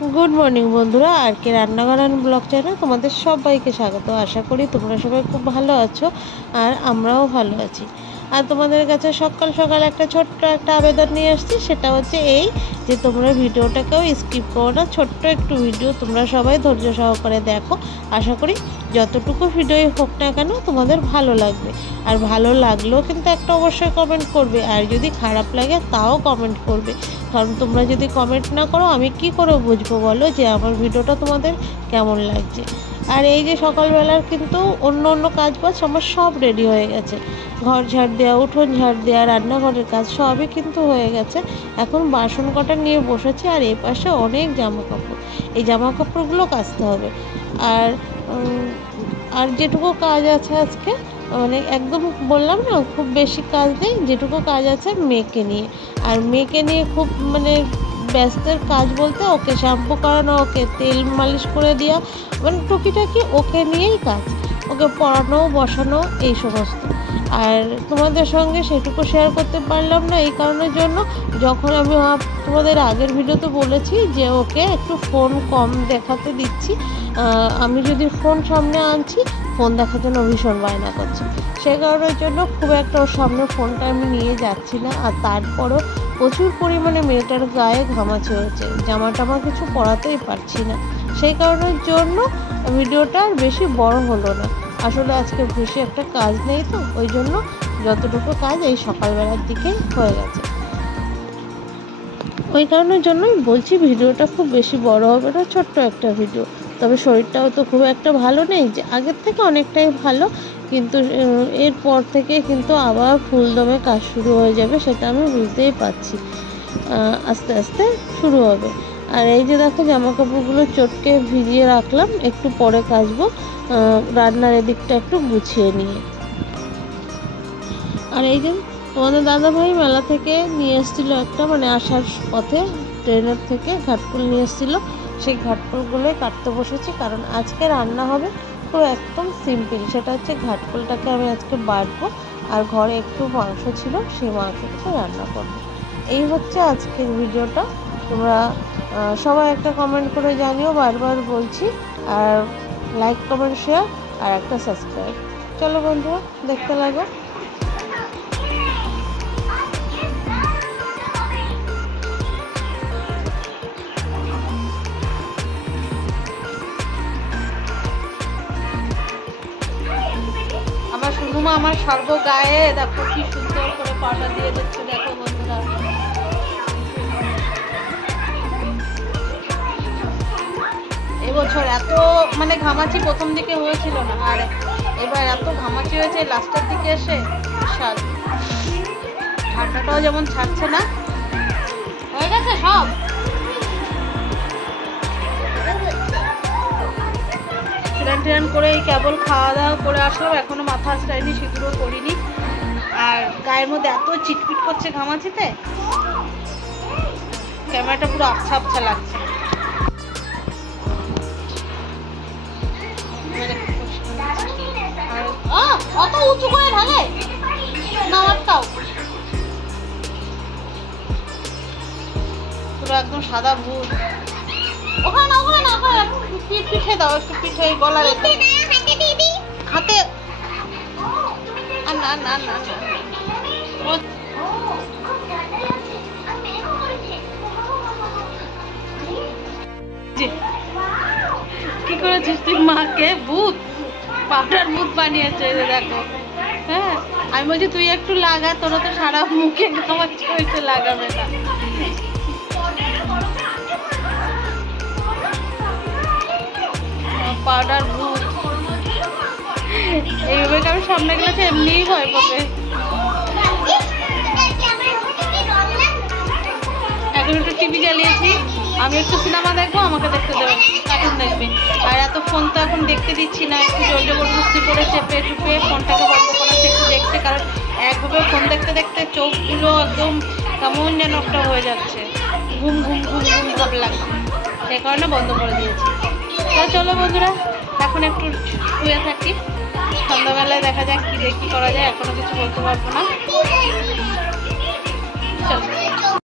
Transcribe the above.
Good morning বন্ধুরা, আর কে রান্নাঘর and blog চ্যানেলে তোমাদের সবাইকে স্বাগত। আশা করি তোমরা সবাই খুব ভালো আছো আর আমরাও ভালো আছি। আর তোমাদের কাছে সকাল সকাল একটা ছোট্ট একটা আবেদন নিয়ে আসছি, সেটা হচ্ছে এই যে তোমরা ভিডিওটাকেও স্কিপ করো না। ছোট্ট একটু ভিডিও, তোমরা সবাই ধৈর্য সহকারে দেখো। আশা করি যতটুকু ভিডিওই হোক না কেন তোমাদের ভালো লাগবে। আর ভালো লাগলেও কিন্তু একটা অবশ্যই কমেন্ট করবে, আর যদি খারাপ লাগে তাও কমেন্ট করবে। কারণ তোমরা যদি কমেন্ট না করো আমি কি করে বুঝবো বলো যে আমার ভিডিওটা তোমাদের কেমন লাগছে। আর এই যে সকালবেলার কিন্তু অন্য অন্য কাজ বাজ আমার সব রেডি হয়ে গেছে। ঘর ঝাড় দেওয়া, উঠোন ঝাড় দেওয়া, রান্নাঘরের কাজ সবই কিন্তু হয়ে গেছে। এখন বাসন কটা নিয়ে বসেছি, আর এই পাশে অনেক জামা কাপড়, এই জামা কাপড়গুলো কাচতে হবে। আর আর যেটুকু কাজ আছে আজকে, মানে একদম বললাম না খুব বেশি কাজ নেই, যেটুকু কাজ আছে মেয়েকে নিয়ে। আর মেয়েকে নিয়ে খুব মানে ব্যস্তের কাজ বলতে ওকে শ্যাম্পু করানো, ওকে তেল মালিশ করে দেওয়া, মানে টুকিটাকি ওকে নিয়েই কাজ, ওকে পড়ানো বসানো এই সমস্ত। আর তোমাদের সঙ্গে সেটুকু শেয়ার করতে পারলাম না এই কারণের জন্য, যখন আমি তোমাদের আগের ভিডিওতে বলেছি যে ওকে একটু ফোন কম দেখাতে দিচ্ছি। আমি যদি ফোন সামনে আনছি ফোন দেখার জন্য ভীষণ বায়না করছে, সে কারণের জন্য খুব একটা ওর সামনে ফোনটা আমি নিয়ে যাচ্ছি না। আর তারপরও প্রচুর পরিমাণে মেয়েটার গায়ে ঘামাচি হয়েছে, জামা টামা কিছু পরাতেই পারছি না, সেই কারণের জন্য ভিডিওটা আর বেশি বড় হলো না। আসলে আজকে বেশি একটা কাজ নেই, তো ওই জন্য যতটুকু কাজ এই সকালবেলার দিকে হয়ে গেছে, ওই কারণের জন্যই বলছি ভিডিওটা খুব বেশি বড় হবে না, ছোট্ট একটা ভিডিও। তবে শরীরটাও তো খুব একটা ভালো নেই, যে আগের থেকে অনেকটাই ভালো, কিন্তু এরপর থেকে কিন্তু আবার ফুলদমে কাজ শুরু হয়ে যাবে, সেটা আমি বুঝতেই পারছি। আস্তে আস্তে শুরু হবে। আর এই যে দেখো জামা কাপড়গুলো চটকে ভিজিয়ে রাখলাম, একটু পরে কাচবো, রান্নার এদিকটা একটু গুছিয়ে নিয়ে। আর এই যে তোমাদের দাদাভাই মেলা থেকে নিয়ে এসেছিলো একটা, মানে আসার পথে ট্রেনের থেকে ঘাটফুল নিয়ে এসেছিলো, সেই ঘাটফুলগুলোই কাটতে বসেছি। কারণ আজকে রান্না হবে তো একদম সিম্পল, সেটা হচ্ছে ঘাটফুলটাকে আমি আজকে বাটবো, আর ঘরে একটু মাংস ছিল সেই মাংসটাকে রান্না করবো। এই হচ্ছে আজকের ভিডিওটা। তোমরা সবাই একটা কমেন্ট করে জানিও, বারবার বলছি। আর লাইক কমেন্ট শেয়ার আর একটা সাবস্ক্রাইব। চলো বন্ধুরা দেখতে লাগো। আমার শুনুমা আমার সর্ব গায়ে দেখো কি সুন্দর করে পাটা দিয়ে দিচ্ছে, দেখো বন্ধুরা। এবছর এত মানে ঘামাচি প্রথম দিকে হয়েছিল না, আর এবার এত ঘামাচি হয়েছে লাস্টের দিকে এসে, বিশাল। ঠান্ডাটাও যেমন ছাড়ছে না, হয়ে গেছে সব। স্নান করে এই কেবল খাওয়া দাওয়া করে আসলাম, এখনো মাথা আঁচড়াইনি, সেগুলো করিনি। আর গায়ের মধ্যে এত চিটপিট করছে ঘামাচিতে, ক্যামেরাটা পুরো আবছা আবছা লাগছে। অত উঁচু করে ঢালে নামারটাও পুরো একদম সাদা ভূত। ওখানে না, ওখানে না, পিঠে দাও একটু, পিঠে গলার হাতে। না না না কি করেছিস তুই? মাকে ভূত, পাউডার ভূত বানিয়েছে দেখো। হ্যাঁ, আমি বলছি তুই একটু লাগা, তোরা তো সারা মুখে ঘামাচ্ছি হয়েছে, লাগাবে না। পাউডার ভূত এইভাবে আমি সামনে গেলে তো এমনিই ভয় পাবে। এখন একটু টিভি চালিয়েছি, আমি একটু সিনেমা দেখবো, আমাকে দেখতে দেবে, কার্টুন দেখবি। আর এত ফোন তো এখন দেখতে দিচ্ছি না, একটু জল জবরদস্তি করে চেপে চুপে ফোনটাকে বন্ধ করাচ্ছে একটু দেখতে। কারণ একভাবে ফোন দেখতে দেখতে চোখগুলো একদম কেমন যেন একটা হয়ে যাচ্ছে, ঘুম ঘুম ঘুম ঘুম ভাব লাগছে, সেই কারণে বন্ধ করে দিয়েছি। তো চলো বন্ধুরা এখন একটু শুয়ে থাকি, সন্ধ্যাবেলায় দেখা যাক কি করা যায়, এখনো কিছু বলতে পারবো না। চলো।